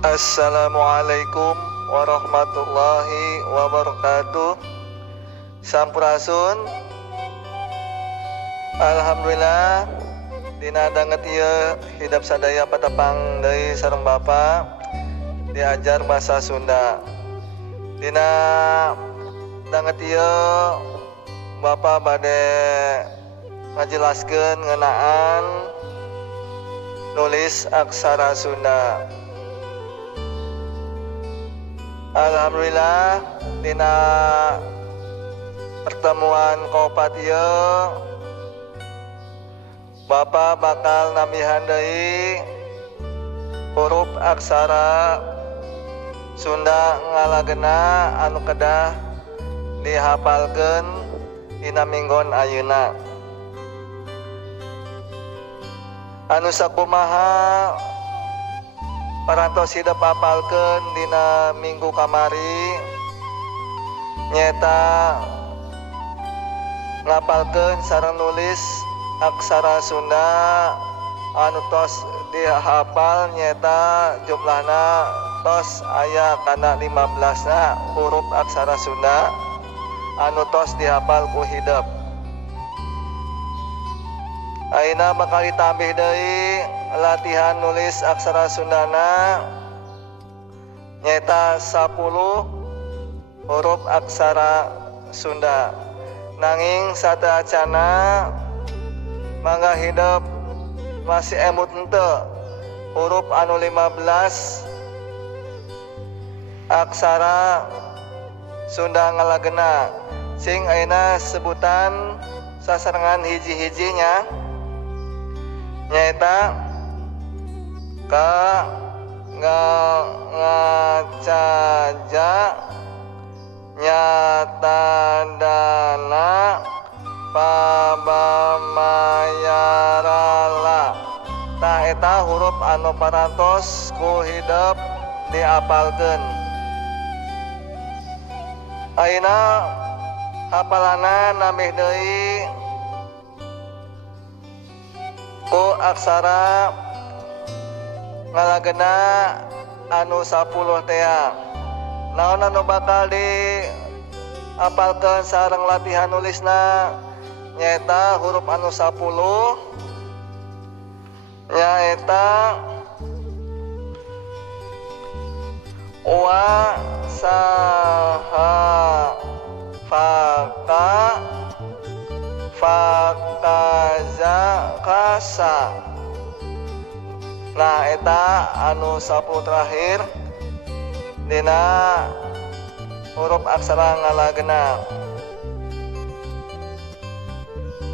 Assalamualaikum warahmatullahi wabarakatuh. Sampurasun. Alhamdulillah dina danget ieu hidup sadaya patapang deui sareng Bapa diajar bahasa Sunda. Dina danget ieu Bapa bade ngajelaskeun ngeunaan nulis aksara Sunda. Alhamdulillah dina pertemuan kopat ieu Bapa bakal nambihan deui huruf aksara Sunda ngalagena anu kedah dihafalkeun dina minggon ayeuna. Anu sakumaha parantos hidup hafalkeun dina minggu kamari nyata ngapalkeun sareng nulis aksara Sunda anu tos dihafal nyata jumlahna tos aya kana 15 huruf aksara Sunda anu tos dihafal ku hidup. Ayeuna bakal ditambih deui latihan nulis aksara Sundana nyata 10 huruf aksara Sunda. Nanging sateacana mangga hidup masih emut henteu huruf anu 15 aksara Sunda ngalagena sing ayeuna sebutan sasarengan hiji-hijinya nyaeta ka ngacaja nyata dana pabamayarala. Tah eta huruf anu parantos ku hidup diapalkeun. Ayeuna hafalana nambih deui ku aksara ngalagena anu 10 teh. Naon anu bakal diapalkeun sareng latihan nulisna nyaeta huruf anu 10 nyaeta wa saha faka fakaza kasa. Nah eta anu 10 terakhir dina huruf aksara ngalagena.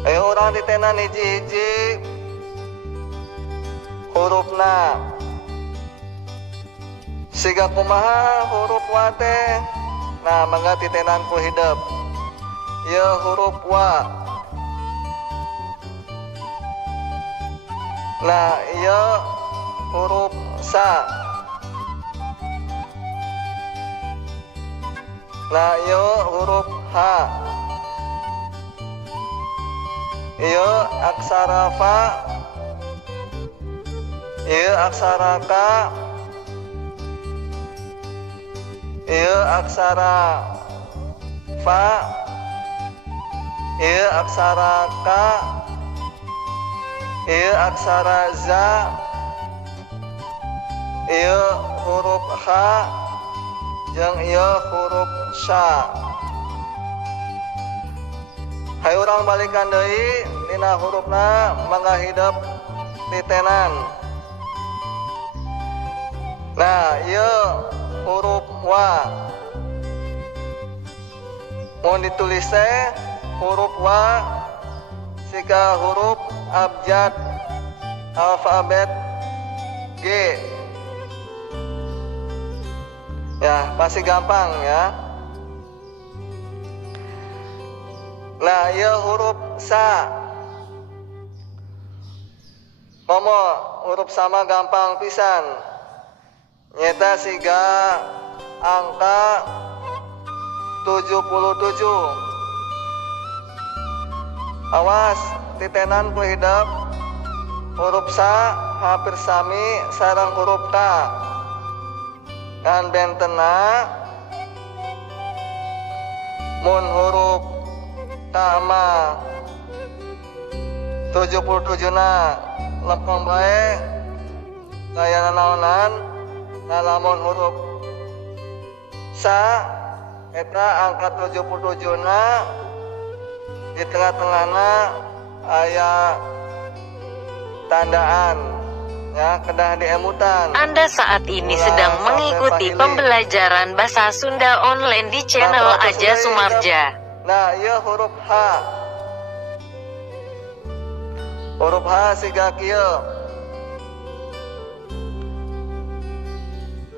Ayo urang ditenan hiji-hiji hurufna. Siga kumaha huruf wa teh? Nah mangga ditenan ku hidup. Ieu huruf wa. Nah ieu huruf sa. Nah ieu huruf ha. Ieu aksara fa. Ieu aksara ka. Ieu aksara fa. Ieu aksara ka. Ieu aksara za. Ieu huruf ha jeung ieu huruf sya. Hayu urang balikan deui dina hurufna mangga hidup ditenan. Nah ieu huruf wa. Mun ditulis teh huruf wa sika huruf abjad alfabet G. Ya, masih gampang ya. Nah, ieu huruf sa. Momo huruf sama gampang pisan. Nyata siga angka 77. Awas titenan ku hidup huruf sa hampir sami sareng huruf ka. dan bentena mun huruf kama 77 na lempeng bae layana naonan. Nah lamun huruf sa eta angka 77 na di tengah-tengahna aya tandaan ya kedah diemutan. Anda saat ini sedang mengikuti pembelajaran bahasa Sunda online di channel Aja Sumarja. Nah ieu huruf H. Huruf H siga kieu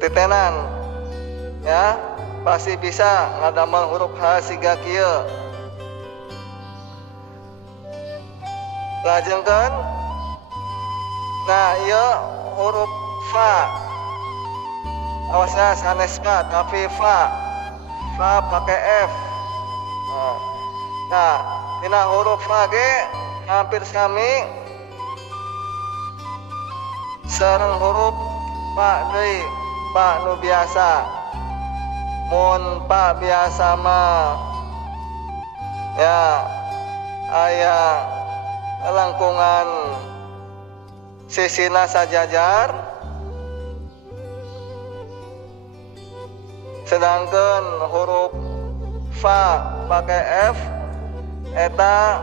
titenan ya pasti bisa ngadamel huruf H siga kieu. Lajengkeun nah ieu huruf fa. Awasna sanes fa tapi fa pakai F. Nah dina huruf fa ge hampir sami sareng huruf pa deui, pa nu biasa. Mun pa biasa mah ya aya langkungan sisina sajajar, sedangkan huruf fa pakai F eta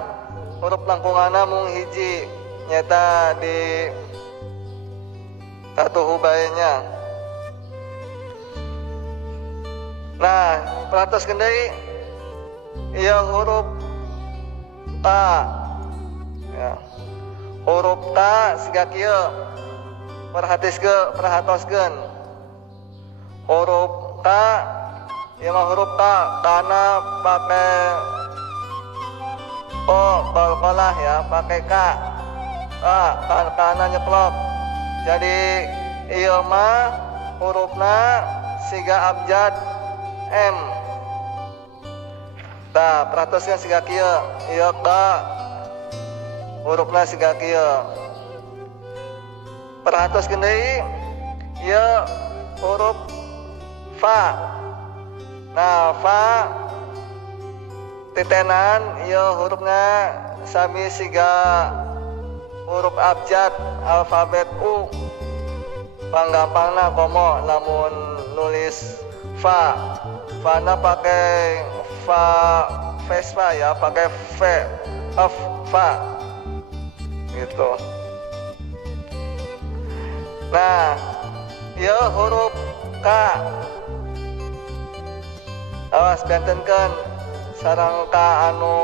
huruf langkunganna mung hiji nyata di satu hubaynya. Nah perhatos deui ieu huruf ta ya. Huruf ta siga kieu perhatoskeun huruf ta ieu mah huruf ta kana pake qalqalah ya pakai ka kana nyeplok. Jadi ieu mah hurufna siga abjad M. Tah perhatoskeun siga kieu ieu ka hurufna siga kieu. Perhatoskeun deui ieu huruf fa. Nah fa titenan ieu hurufna sami siga huruf abjad alfabet U. Panggampangna komo lamun nulis fa. Fa-na pakai fa Vespa ya, pakai V fa gitu. Nah ieu huruf K. Awas bentenkeun sareng K anu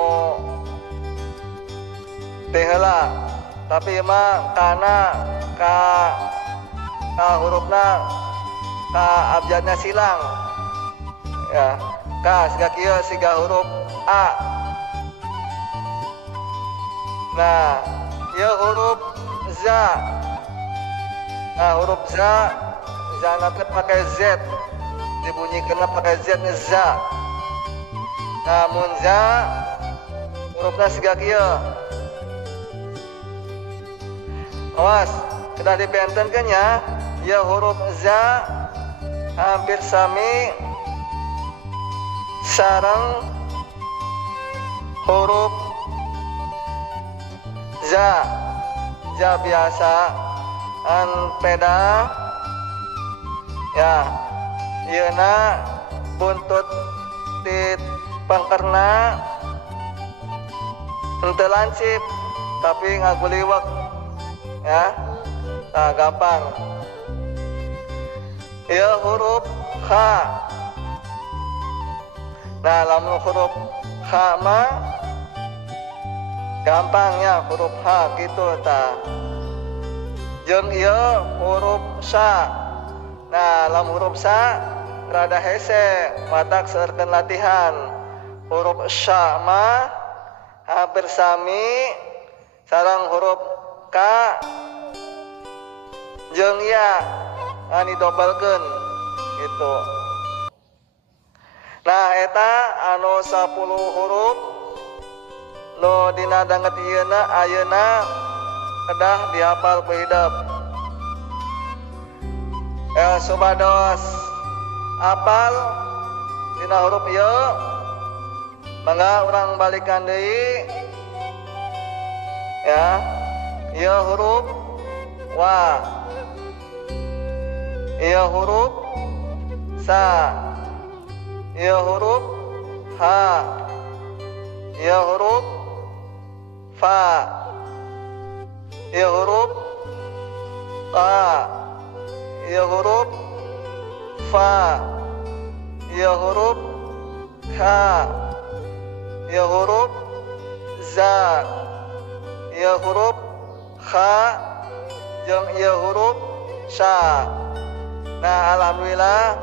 teh heula, tapi mah kana ka hurufna ka abjadna silang ya. Ka siga kieu siga huruf A. Nah ieu huruf za. Nah huruf za teh pakai Z, dibunyikan pakai Z nih za. Nah mun za hurufna siga kieu. Awas kedah dibentenkeun nya ieu huruf za hampir sami sareng huruf za biasa an peda ya. Ieuna buntut ti pangkerna henteu lancip tapi ngaguliwek ya. Nah gampang. Ieu huruf H. Nah lamun huruf H mah gampangnya huruf H gitu ta. Jeung ieu huruf sa. Nah lamun huruf sa rada hese matak seueurkeun latihan. Huruf sa mah hampir sami sareng huruf K jeung ya ngan didobelkeun gitu. Nah eta anu 10 huruf nu dina danget ieuna ayeuna kedah dihafal ku hideuk. Supados apal dina huruf ieu mangga urang balikan deui ya. Ieu huruf wa, ieu huruf sa, ieu huruf ha, ieu huruf fa, ieu huruf ta, ieu huruf fa, ieu huruf kha, ieu huruf za, ieu huruf kha, jeung ieu huruf sya. Nah, alhamdulillah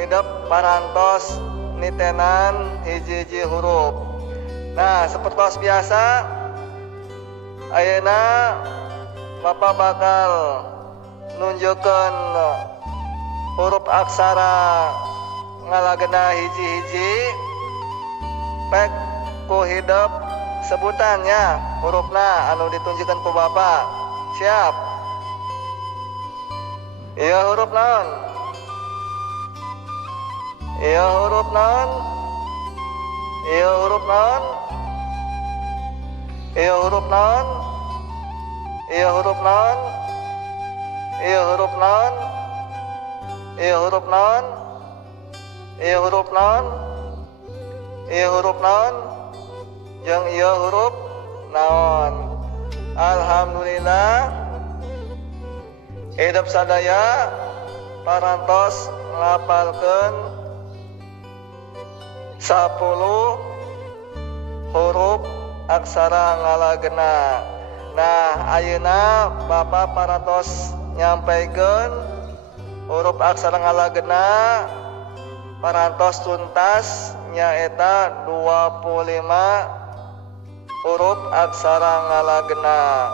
hidup parantos nitenan hiji-hiji huruf. Nah, seperti biasa ayeuna Bapak bakal nunjukkeun huruf aksara ngalagena hiji-hiji pek ku hidup sebutannya hurufna anu ditunjukkan ku Bapak. Siap? Ieu huruf naon? Ieu huruf naon? Ieu huruf naon? Ieu huruf naon? Ieu huruf naon? Ieu huruf naon? Ieu huruf naon? Ieu huruf naon? Ieu huruf naon? Jeung ieu huruf naon? Alhamdulillah hidup sadaya parantos ngapalkeun 10 huruf aksara ngalagena. Nah, ayeuna Bapak parantos nyampaikeun huruf aksara ngalagena parantos tuntas nyaeta 25 huruf aksara ngalagena.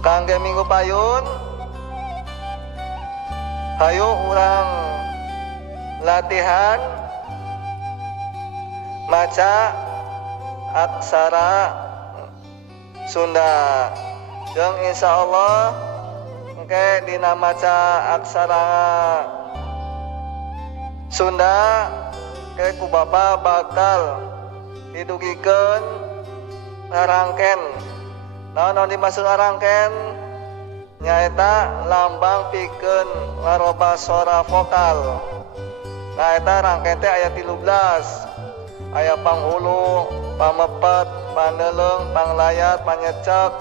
Kangge minggu payun hayu urang latihan maca aksara Sunda. Jeung insyaallah engke dina maca aksara Sunda ke ku Bapak bakal didugikeun ngarangken. Naon dimaksud ngarangken? Nyaeta lambang pikeun ngaroba sora vokal. Nah, eta rangken teh aya 13. Aya panghulu, pamepet, paneleung, panglayat, panyecek,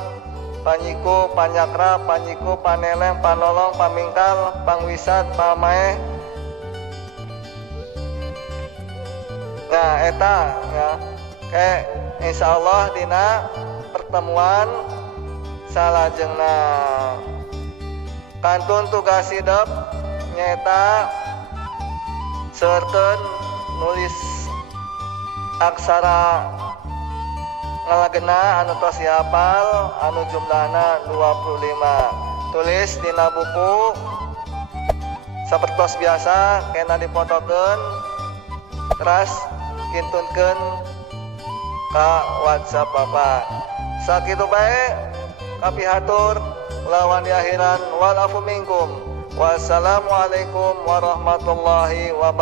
panyiku, panyakra, panyiku, paneleng, panolong, pamingkal, pangwisat, pamaeh. Nah, eta ya. Kayak insyaallah dina pertemuan salajengna kantun tugas hidup nyata seueurkeun nulis aksara ngalagena anu tos dihafal anu jumlahna 25. Tulis dina buku sapertos biasa kena dipotokeun teras kintunkeun ka WhatsApp Bapak. Sakitu bae kapihatur lawan di akhiran wal afu minkum. Wassalamualaikum warahmatullahi wabarakatuh.